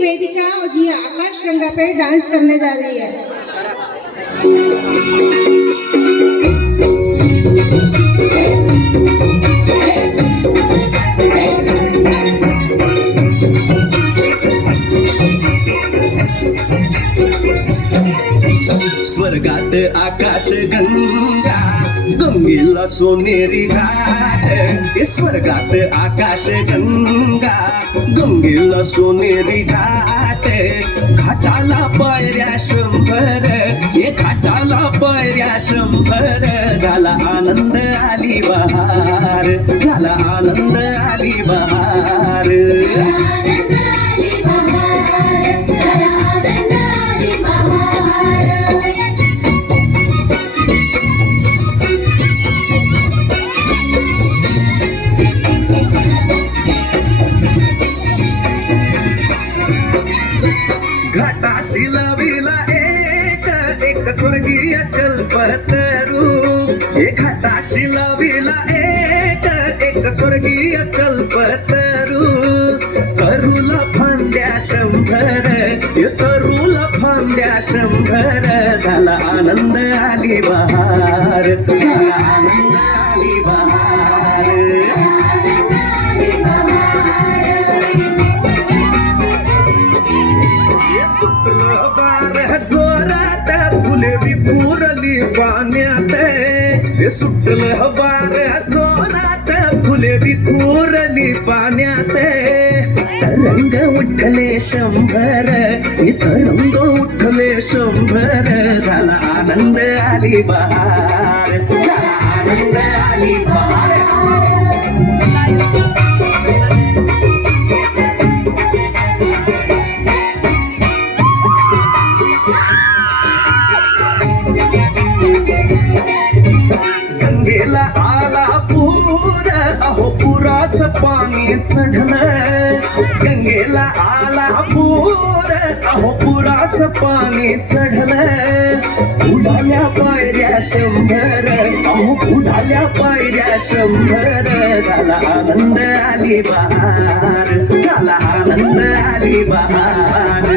वेदिका और जी आकाश गंगा पे डांस करने जा रही है। स्वर्गात आकाश गंगा गंगेला सोनेरी घाट, स्वर्गात आकाश गंगा गंगेला सोनेरी घाट, घाटाला पायऱ्या शंभर, ये घाटाला पायऱ्या शंभर, झाला आनंद आली बहार, झाला आनंद आली बहार। घाटाशी लाविला एक स्वर्गीय कल्पतरू, हे घाटाशी लाविला एक स्वर्गीय कल्पतरू, तरुला फांद्या शंभर, हे तरुला फांद्या शंभर, झाला आनंद आली बहार, झाला आनंद आली बहार। सुटलं बार जोरात फुले विपुरली पाण्यात, हे सुटलं बार जोरात फुले विपुरली पाण्यात, तरंग उठले शंभर, हे तरंग उठले शंभर, झाला आनंद आली बहार, झाला आनंद आली बहार। गंगेला आला पूर, अहो पुराचं पाणी चढलं, गंगेला आला पूर, अहो पुराचं पाणी चढलं, उडाल्या पायऱ्या शंभर, अहो उडाल्या पायऱ्या शंभर, झाला आनंद आली बहार, झाला आनंद आली बहार।